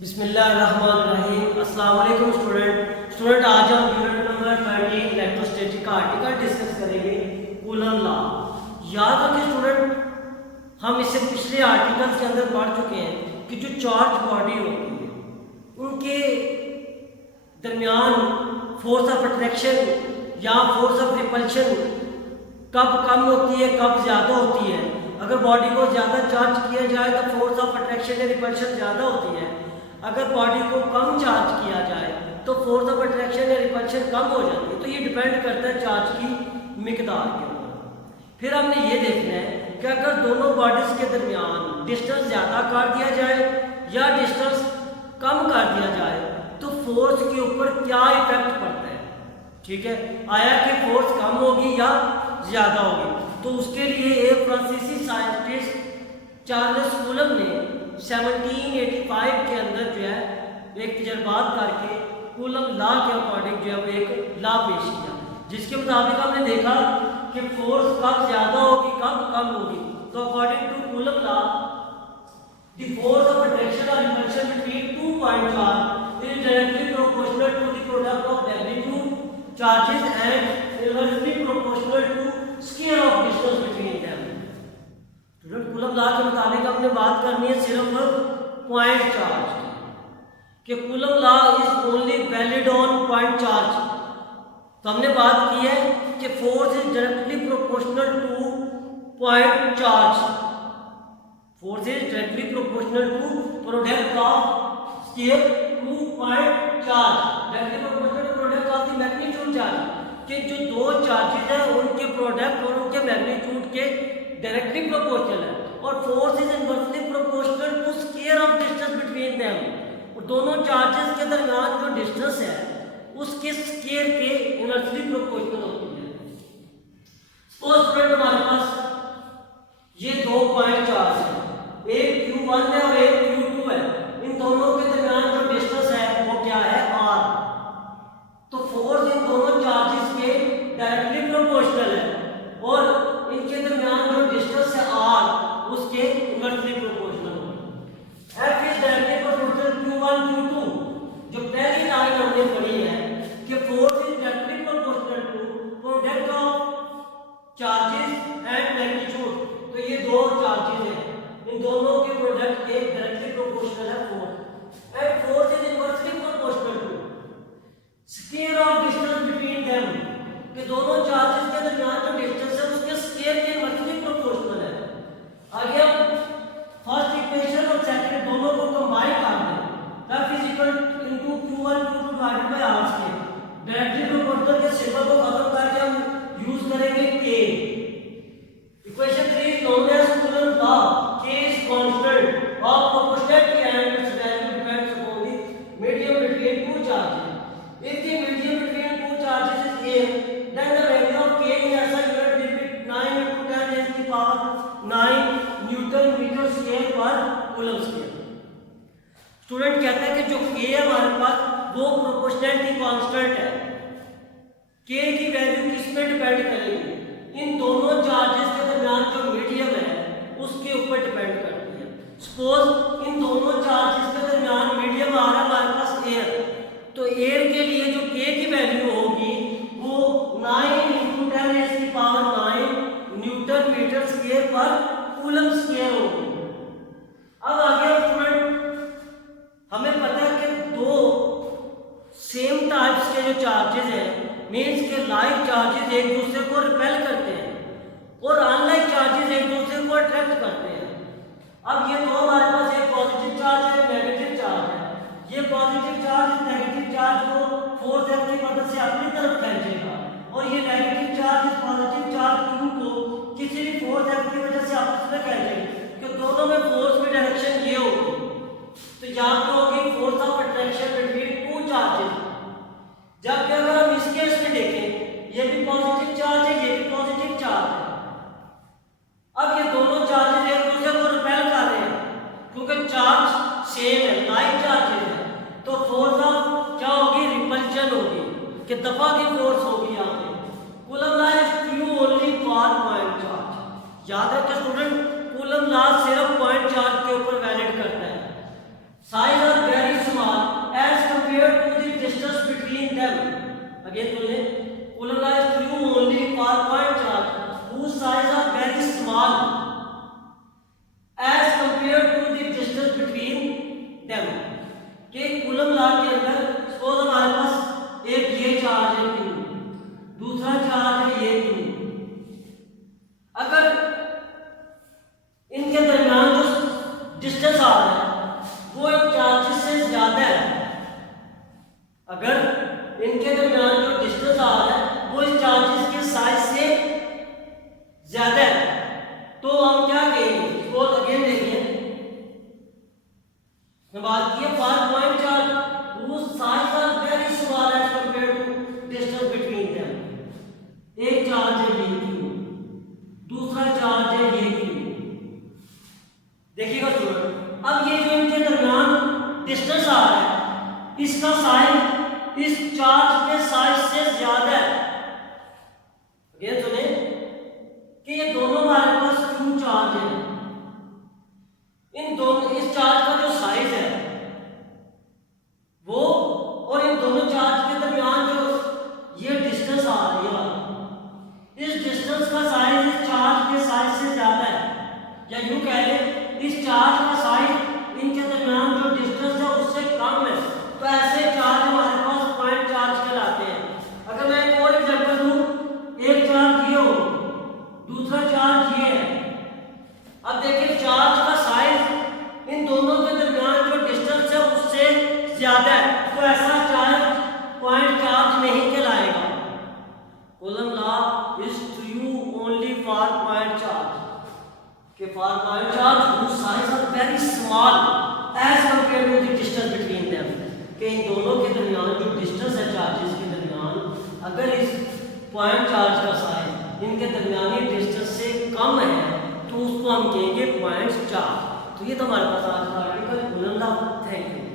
बिस्मिल्लाहिर्रहमानिर्रहीम। अस्सलाम वालेकुम स्टूडेंट आज हम यूनिट नंबर 13 इलेक्ट्रोस्टैटिक का आर्टिकल डिस्कस करेंगे कूलम लॉ। याद रखें स्टूडेंट, हम इससे पिछले आर्टिकल्स के अंदर पढ़ चुके हैं कि जो चार्ज बॉडी होती है उनके दरमियान फोर्स ऑफ अट्रैक्शन या फोर्स ऑफ रिपल्शन कब कम होती है, कब ज़्यादा होती है। अगर बॉडी को ज़्यादा चार्ज किया जाए तो फोर्स ऑफ अट्रैक्शन या रिपल्शन ज़्यादा होती है। अगर बॉडी को कम चार्ज किया जाए तो फोर्स ऑफ अट्रैक्शन या रिपल्शन कम हो जाती है। तो ये डिपेंड करता है चार्ज की मिकदार के ऊपर। फिर हमने ये देखना है कि अगर दोनों बॉडीज के दरमियान डिस्टेंस ज़्यादा कर दिया जाए या डिस्टेंस कम कर दिया जाए तो फोर्स के ऊपर क्या इफेक्ट पड़ता है। ठीक है, आया कि फोर्स कम होगी या ज़्यादा होगी। तो उसके लिए एक फ्रांसीसी साइंटिस्ट चार्ल्स कूलम ने 1785 के अंदर जो है एक तजर्बात करके कूलम लॉ के अकॉर्डिंग जो है वो एक लॉ पेश किया, जिसके मुताबिक हमने देखा कि फोर्स कब ज़्यादा होगी कब कम होगी। तो according to Coulomb law the force of attraction और repulsion between two point charge is directly proportional to the product of magnitude charges and inversely proportional to square of distance between them. Student, Coulomb law के मुताबिक हमने बात करनी है सिर्फ point charge कि Coulomb law is only valid on point charge. तो हमने बात की है कि force is directly proportional to point charge. Force is directly proportional to product of scale two point charge, directly proportional to product of the magnitude charge. कि जो दो charges हैं उनके प्रोडक्ट और उनके मैग्नीट्यूड के डायरेक्टली प्रोपोर्शनल है। और force is inversely proportional to square of distance between them. और दोनों चार्जेस के दरमियान जो डिस्टेंस है उसके स्क्वायर के इनवर्सली प्रोपोर्शनल होती है। तो स्टूडेंट, हमारे पास ये दो पॉइंट चार्ज है, एक Q1 है और एक Q2 है। इन दोनों के दरमियान जो डिस्टेंस है वो क्या है, R। तो फोर्स इन दोनों चार्जेस के डायरेक्टली प्रोपोर्शनल है और इनके दरमियान जो डिस्टेंस है R उसके इनवर्सली प्रोपोर्शनल है। F is directly proportional Q1 Q2। जो पहली लाइन हमने पढ़ी है कि force is directly proportional to product of charges and magnitude. तो ये दो चार्जेस हैं, इन दोनों के प्रोडक्ट के डायरेक्टली प्रोपोर्शनल है force. And force is inversely proportional to square of distance between them. कि दोनों चार्जेस के दरमियान जो डिस्टेंस है उसके स्क्वायर के इनवर्सली प्रोपोर्शनल है। आगे हम फर्स्ट इक्वेशन और सेकंड दोनों को कंबाइन कर दें। F is equal into Q1 Q2 divided by R square. Directly proportional के सिंबल को खत्म करके हम यूज करेंगे K। Equation 3 is known as Coulomb law. K is constant of proportionality and its value depends upon the medium between two charges. If the medium between two charges is A, then the value of K in SI unit will be 9 into 10 raised to the power 9 Newton meter square per coulomb square। Student कहते हैं कि जो K है हमारे पास वो proportionality constant है। K की value किस पे डिपेंड करेगी, इन दोनों चार्जेस के दरमियान जो मीडियम है उसके ऊपर डिपेंड करती है। सपोज इन दोनों चार्जेस के दरमियान मीडियम आ रहा है हमारे पास एयर। तो एयर के लिए जो K की वैल्यू होगी वो 9 into 10 raised to the power 9 newton metre square पर कूलम स्क्वायर होगी। अब आगे स्टूडेंट, हमें पता है कि दो सेम टाइप्स के जो चार्जेस हैं मींस के लाइक चार्जेस एक दूसरे को रिपेल करते हैं और अनलाइक चार्जेस एक दूसरे को अट्रैक्ट करते हैं। अब ये दो हमारे पास एक पॉजिटिव चार्ज है, नेगेटिव चार्ज है। ये पॉजिटिव चार्ज नेगेटिव चार्ज को फोर्स F की मदद से अपनी तरफ खींचेगा और ये नेगेटिव चार्ज इस पॉजिटिव चार्ज Q को किसी भी फोर्स F की वजह से आपस में खींचेगा। कि दोनों में फोर्स की डायरेक्शन ये होगी। तो यहाँ पे होगी force of attraction between two charges. जबकि अगर हम इस केस में देखें, ये भी पॉजिटिव चार्ज है, ये भी पॉजिटिव चार्ज है। अब ये दोनों चार्जेस एक दूसरे को रिपेल कर रहे हैं क्योंकि चार्ज सेम है, लाइक चार्जेस है। तो फोर्स ऑफ क्या होगी, रिपल्शन होगी कि दफा की फोर्स होगी। यहाँ पे coulomb law is true only for point charge. याद रखें स्टूडेंट, कूलम लॉ सिर्फ पॉइंट चार्ज के ऊपर वैलिड करता है। साइज और वेरी अगेन बोले coulomb law is true only for point charge whose size are very small as compared to the distance between them। कि कूलम लॉ के अंदर सपोज हमारे पास एक ये चार्ज है Q, दूसरा चार्ज है ये Q, अगर इनके दरमियान जो डिस्टेंस आ रहा है वो इन चार्जेस से ज्यादा है, अगर इनके दरमियान जो डिस्टेंस आ रहा है वो इस चार्जेस के साइज से ज्यादा है, तो हम क्या कहेंगे? सपोज अगेन देखिए बात की for point charge whose size are very small as compared to distance between them। एक चार्ज है ये Q, दूसरा चार्ज है ये Q। देखिएगा स्टूडेंट, अब ये जो इनके दरमियान डिस्टेंस आ रहा है इसका साइज इस चार्ज के साइज से ज्यादा है। अगेन सुने कि ये दोनों हमारे पास Q चार्ज है, इन दोनों इस चार्ज का जो साइज है वो और इन दोनों चार्ज के दरमियान जो ये डिस्टेंस आ रही है इस डिस्टेंस का साइज इस चार्ज के साइज से ज्यादा है, या यूं कह ले इस चार्ज का साइज इनके दरमियान जो डिस्टेंस है उससे कम है, तो ऐसे चार्ज हमारे पास पॉइंट चार्ज कहलाते हैं। अगर मैं एक और एग्जांपल दूं, एक चार्ज ये हो दूसरा चार्ज ये है, अब देखिए चार्ज का साइज इन दोनों के दरमियान जो डिस्टेंस है उससे ज्यादा है, तो ऐसा चार्ज पॉइंट चार्ज नहीं कहलाएगा। Coulomb law is true only for point charge के for point charge whose size are very small as compared to the distance between them। कि इन दोनों के दरमियान जो डिस्टेंस है चार्जेस के दरमियान, अगर इस पॉइंट चार्ज का साइज इनके दरमियानी डिस्टेंस से कम है तो उसको हम कहेंगे पॉइंट चार्ज। तो ये तो हमारे पास आज का article coulomb law. Thank you.